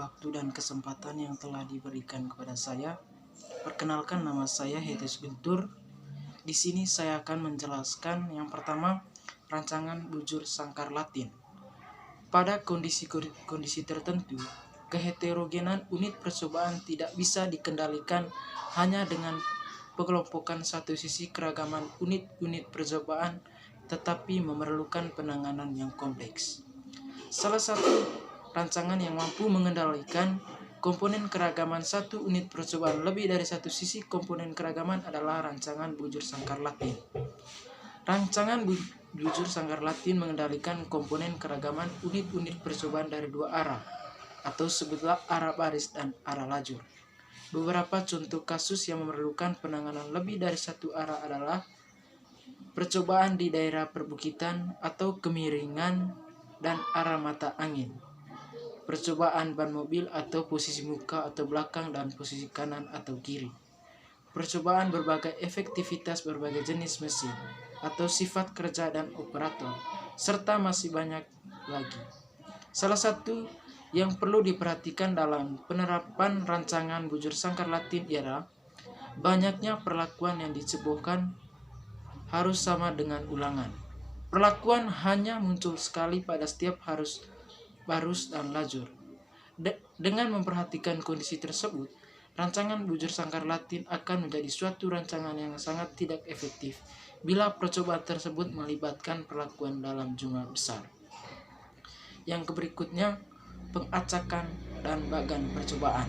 waktu dan kesempatan yang telah diberikan kepada saya. Perkenalkan, nama saya Hetis Guntur. Di sini saya akan menjelaskan yang pertama, rancangan bujur sangkar Latin. Pada kondisi tertentu, keheterogenan unit percobaan tidak bisa dikendalikan hanya dengan pengelompokan satu sisi keragaman unit-unit percobaan, tetapi memerlukan penanganan yang kompleks. Salah satu rancangan yang mampu mengendalikan komponen keragaman satu unit percobaan lebih dari satu sisi komponen keragaman adalah rancangan bujur sangkar Latin. Rancangan bujur sangkar Latin mengendalikan komponen keragaman unit-unit percobaan dari dua arah, atau sebutlah arah baris dan arah lajur. Beberapa contoh kasus yang memerlukan penanganan lebih dari satu arah adalah percobaan di daerah perbukitan atau kemiringan dan arah mata angin, percobaan ban mobil atau posisi muka atau belakang dan posisi kanan atau kiri, percobaan berbagai efektivitas berbagai jenis mesin atau sifat kerja dan operator, serta masih banyak lagi. Salah satu yang perlu diperhatikan dalam penerapan rancangan bujur sangkar Latin ialah banyaknya perlakuan yang dicebohkan harus sama dengan ulangan. Perlakuan hanya muncul sekali pada setiap barus dan lajur. Dengan memperhatikan kondisi tersebut, rancangan bujur sangkar Latin akan menjadi suatu rancangan yang sangat tidak efektif bila percobaan tersebut melibatkan perlakuan dalam jumlah besar. Yang berikutnya, pengacakan dan bagan percobaan.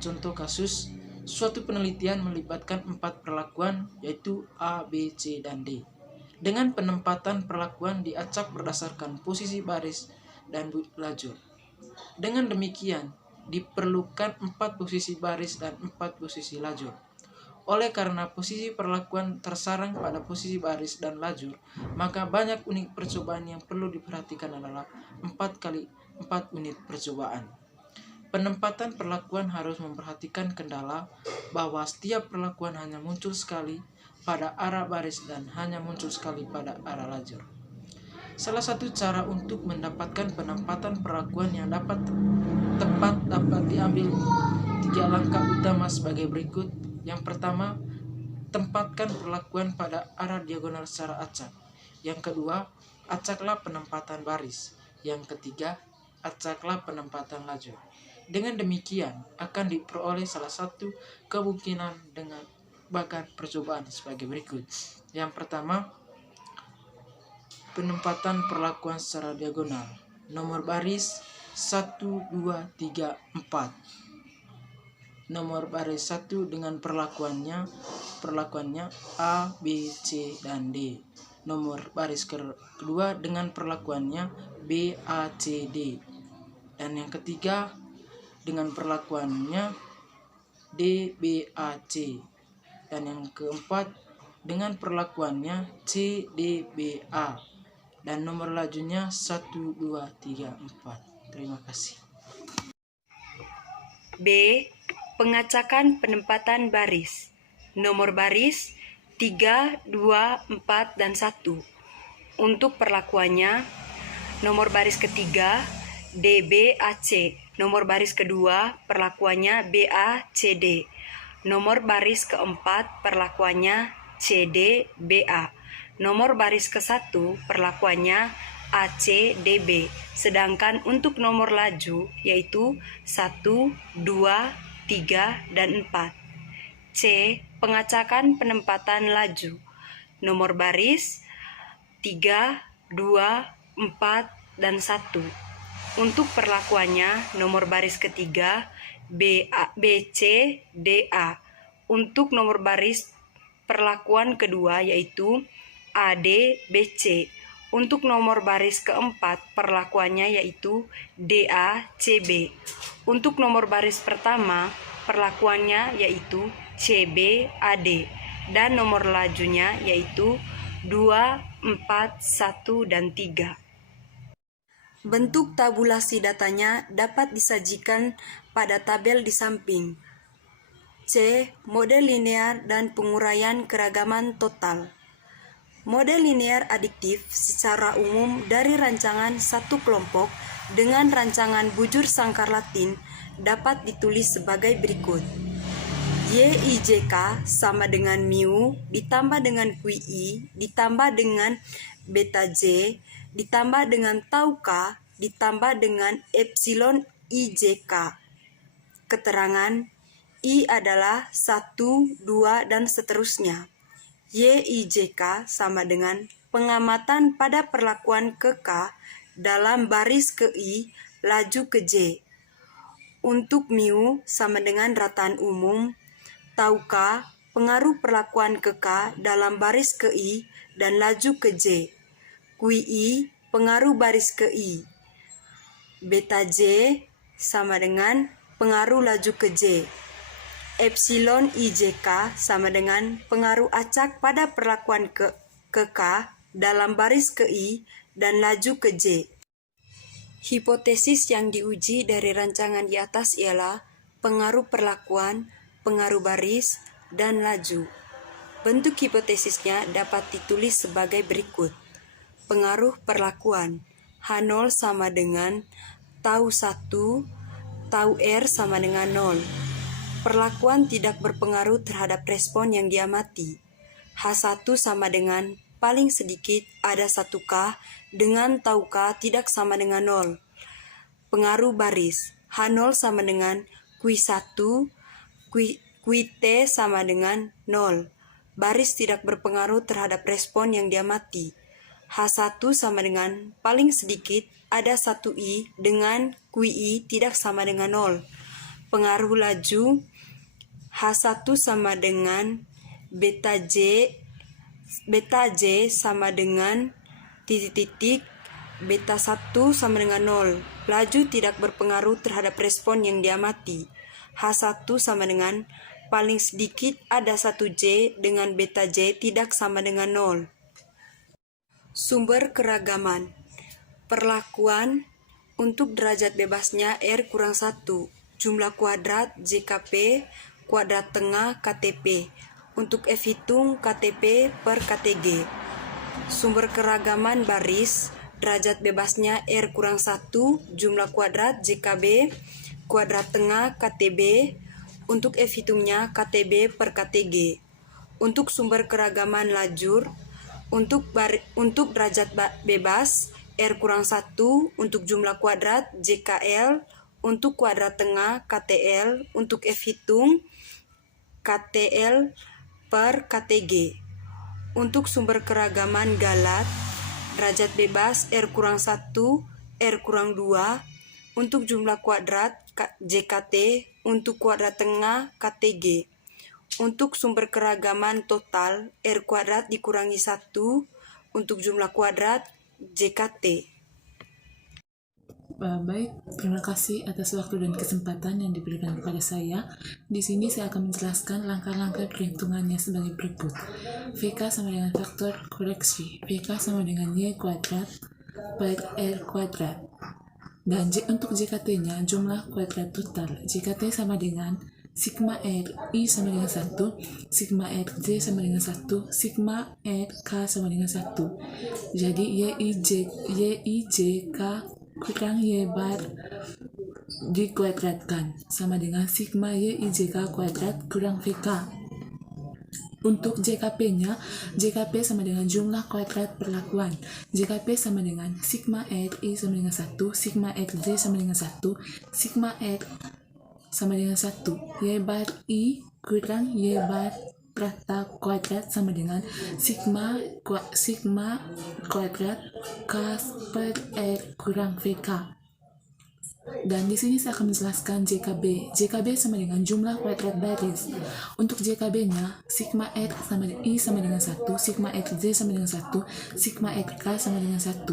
Contoh kasus, suatu penelitian melibatkan 4 perlakuan, yaitu A, B, C, dan D. Dengan penempatan perlakuan diacak berdasarkan posisi baris dan lajur. Dengan demikian, diperlukan 4 posisi baris dan 4 posisi lajur. Oleh karena posisi perlakuan tersarang pada posisi baris dan lajur, maka banyak unit percobaan yang perlu diperhatikan adalah 4 kali 4 unit percobaan. Penempatan perlakuan harus memperhatikan kendala bahwa setiap perlakuan hanya muncul sekali pada arah baris dan hanya muncul sekali pada arah lajur. Salah satu cara untuk mendapatkan penempatan perlakuan yang tepat dapat diambil 3 langkah utama sebagai berikut. Yang pertama, tempatkan perlakuan pada arah diagonal secara acak. Yang kedua, acaklah penempatan baris. Yang ketiga, acaklah penempatan lajur. Dengan demikian, akan diperoleh salah satu kemungkinan dengan bagan percobaan sebagai berikut. Yang pertama, penempatan perlakuan secara diagonal. Nomor baris 1, 2, 3, 4. Nomor baris 1 dengan perlakuannya A, B, C, dan D. Nomor baris kedua dengan perlakuannya B, A, C, D. Dan yang ketiga dengan perlakuannya D, B, A, C. Dan yang keempat dengan perlakuannya C, D, B, A. Dan nomor lajunya 1, 2, 3, 4. Terima kasih. B. Pengacakan penempatan baris. Nomor baris 3, 2, 4, dan 1. Untuk perlakuannya, nomor baris ketiga DBAC. Nomor baris kedua perlakuannya BACD. Nomor baris keempat perlakuannya CDBA. Nomor baris ke-1 perlakuannya ACDB. Sedangkan untuk nomor laju yaitu 1, 2, 3, dan 4. C. Pengacakan penempatan laju. Nomor baris 3, 2, 4, dan 1. Untuk perlakuannya nomor baris ketiga BCDA. Untuk nomor baris perlakuan kedua yaitu ADBC. Untuk nomor baris keempat perlakuannya yaitu DACB. Untuk nomor baris pertama perlakuannya yaitu CBAD. Dan nomor lajunya yaitu 2, 4, 1, dan 3. Bentuk tabulasi datanya dapat disajikan pada tabel di samping. C. Model linear dan penguraian keragaman total. Model linear adiktif secara umum dari rancangan satu kelompok dengan rancangan bujur sangkar Latin dapat ditulis sebagai berikut. YIJK sama dengan mu ditambah dengan QI ditambah dengan beta J ditambah dengan tau K ditambah dengan epsilon IJK. Keterangan I adalah 1, 2, dan seterusnya. YIJK sama dengan pengamatan pada perlakuan ke K dalam baris ke I laju ke J. Untuk mu sama dengan rataan umum, tau K pengaruh perlakuan ke K dalam baris ke I dan laju ke J. QI pengaruh baris ke I. Beta J sama dengan pengaruh laju ke J. Epsilon IJK sama dengan pengaruh acak pada perlakuan ke K dalam baris ke I dan laju ke J. Hipotesis yang diuji dari rancangan di atas ialah pengaruh perlakuan, pengaruh baris, dan laju. Bentuk hipotesisnya dapat ditulis sebagai berikut. Pengaruh perlakuan H0 sama dengan tau 1, tau R sama dengan 0. Perlakuan tidak berpengaruh terhadap respon yang diamati. H1 sama dengan paling sedikit ada 1K dengan tau K tidak sama dengan 0. Pengaruh baris H0 sama dengan Q1, Qt sama dengan 0. Baris tidak berpengaruh terhadap respon yang diamati. H1 sama dengan paling sedikit ada 1I dengan QI tidak sama dengan 0. Pengaruh laju H1 sama dengan beta J sama dengan titik-titik beta 1 sama dengan 0. Laju tidak berpengaruh terhadap respon yang diamati. H1 sama dengan paling sedikit ada 1J dengan beta J tidak sama dengan 0. Sumber keragaman perlakuan untuk derajat bebasnya R-1 jumlah kuadrat JKP kuadrat tengah KTP untuk F hitung KTP per KTG. Sumber keragaman baris derajat bebasnya R-1 jumlah kuadrat JKB kuadrat tengah KTB untuk F hitungnya KTB per KTG. Untuk sumber keragaman lajur untuk derajat bebas R-1 untuk jumlah kuadrat JKL untuk kuadrat tengah KTL untuk F hitung KTL per KTG. Untuk sumber keragaman galat derajat bebas R-1 R-2 untuk jumlah kuadrat JKT untuk kuadrat tengah KTG. Untuk sumber keragaman total R kuadrat dikurangi 1 untuk jumlah kuadrat JKT. Baik, terima kasih atas waktu dan kesempatan yang diberikan kepada saya. Di sini saya akan menjelaskan langkah-langkah perhitungannya sebagai berikut. VK sama dengan faktor koreksi. VK sama dengan Y kuadrat per R kuadrat. Dan untuk JKT-nya jumlah kuadrat total. JKT sama dengan sigma R I sama dengan 1, sigma R J sama dengan 1, sigma R K sama dengan 1. Jadi YIJK kurang Y bar dikuadratkan sama dengan sigma YIJK kuadrat kurang VK. Untuk JKP-nya, JKP sama dengan jumlah kuadrat perlakuan. JKP sama dengan sigma R I sama dengan 1, sigma R J sama dengan 1, sigma R sama dengan 1. Y bar I kurang Y bar rata kuadrat sama dengan sigma kuadrat K per R kurang VK. Dan di sini saya akan menjelaskan JKB. JKB sama dengan jumlah kuadrat baris. Untuk JKB-nya, sigma R sama I sama dengan 1, sigma R J sama dengan 1, sigma R K sama dengan 1.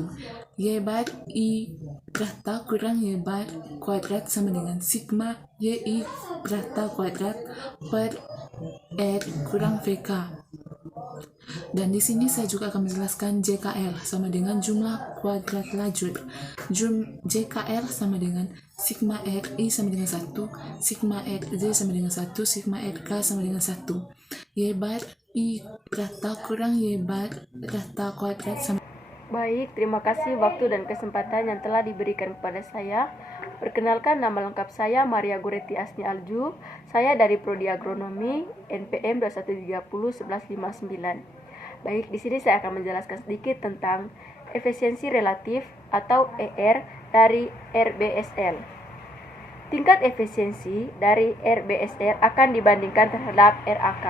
Y bar I rata kurang Y bar kuadrat sama dengan sigma YI rata kuadrat per R kurang VK. Dan di sini saya juga akan menjelaskan JKL sama dengan jumlah kuadrat lajur. JKL sama dengan sigma R I sama dengan 1, sigma R J sama dengan 1, sigma R K sama dengan 1. Y bar I rata kurang Y bar rata kuadrat sama Baik, terima kasih waktu dan kesempatan yang telah diberikan kepada saya. Perkenalkan, nama lengkap saya Maria Goretti Asni Alju. Saya dari Prodi Agronomi NPM 2130-1159. Baik, di sini saya akan menjelaskan sedikit tentang efisiensi relatif atau ER dari RBSL. Tingkat efisiensi dari RBSL akan dibandingkan terhadap RAK.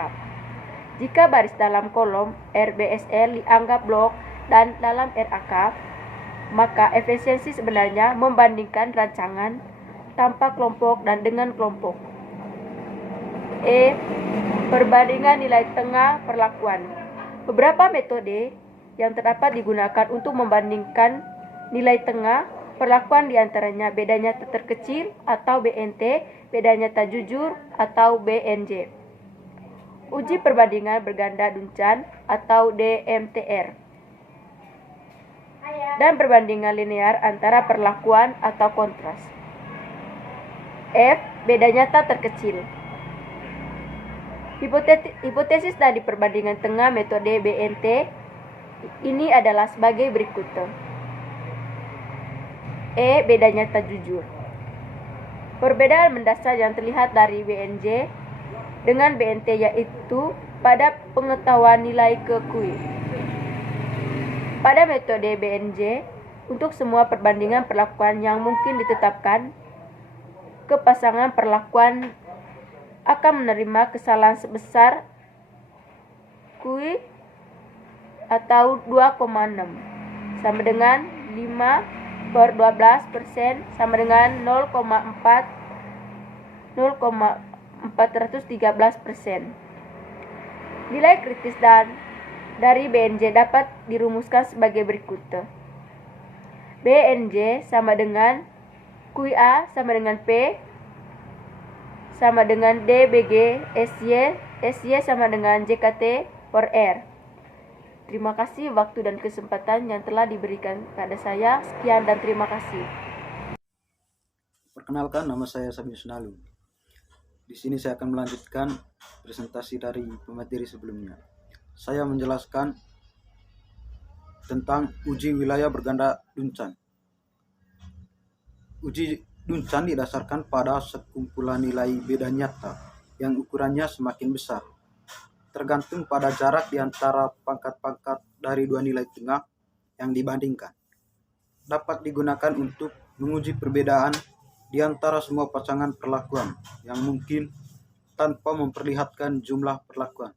Jika baris dalam kolom RBSL dianggap blok dan dalam RAK, maka efisiensi sebenarnya membandingkan rancangan tanpa kelompok dan dengan kelompok. E. Perbandingan nilai tengah perlakuan. Beberapa metode yang terdapat digunakan untuk membandingkan nilai tengah perlakuan diantaranya beda nyata terkecil atau BNT, beda nyata jujur atau BNJ. Uji perbandingan berganda Duncan atau DMTR. Dan perbandingan linear antara perlakuan atau kontras. F. Beda nyata terkecil. Hipotesis dari perbandingan tengah metode BNT ini adalah sebagai berikut. E. Beda nyata jujur. Perbedaan mendasar yang terlihat dari BNJ dengan BNT yaitu pada pengetahuan nilai ke QI. Pada metode BNJ, untuk semua perbandingan perlakuan yang mungkin ditetapkan, kepasangan perlakuan akan menerima kesalahan sebesar QI atau 2,6 sama dengan 5/12% sama dengan 0,413%. Nilai kritis dari BNJ dapat dirumuskan sebagai berikut. BNJ sama dengan QIA sama dengan P sama dengan DBG SY sama dengan JKT per R. Terima kasih waktu dan kesempatan yang telah diberikan pada saya. Sekian dan terima kasih. Perkenalkan, nama saya Sabius Nalu. Di sini saya akan melanjutkan presentasi dari pemateri sebelumnya. Saya menjelaskan tentang uji wilayah berganda Duncan. Uji Duncan didasarkan pada sekumpulan nilai beda nyata yang ukurannya semakin besar, tergantung pada jarak di antara pangkat-pangkat dari dua nilai tengah yang dibandingkan. Dapat digunakan untuk menguji perbedaan di antara semua pasangan perlakuan yang mungkin tanpa memperlihatkan jumlah perlakuan.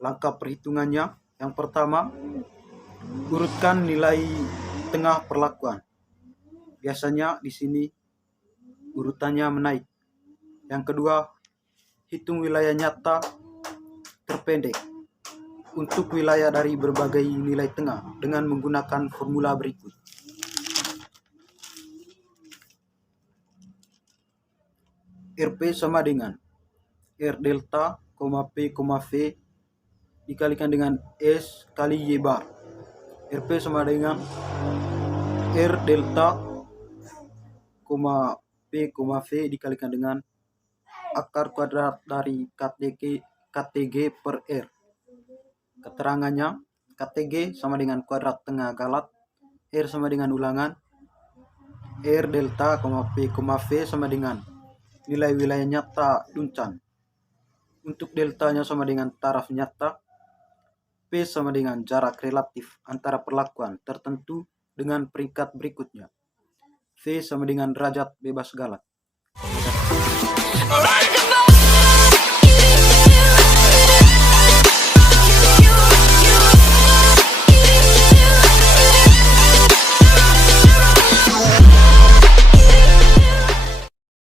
Langkah perhitungannya, yang pertama, urutkan nilai tengah perlakuan. Biasanya di sini urutannya menaik. Yang kedua, hitung wilayah nyata terpendek untuk wilayah dari berbagai nilai tengah dengan menggunakan formula berikut. RP sama dengan R delta, P, V dikalikan dengan S kali Y bar. RP sama dengan R delta, P, V dikalikan dengan akar kuadrat dari KTG per R. Keterangannya, KTG sama dengan kuadrat tengah galat, R sama dengan ulangan, R delta, P, V sama dengan nilai wilayah nyata Duncan. Untuk deltanya sama dengan taraf nyata, P sama dengan jarak relatif antara perlakuan tertentu dengan peringkat berikutnya. V sama dengan derajat bebas galat.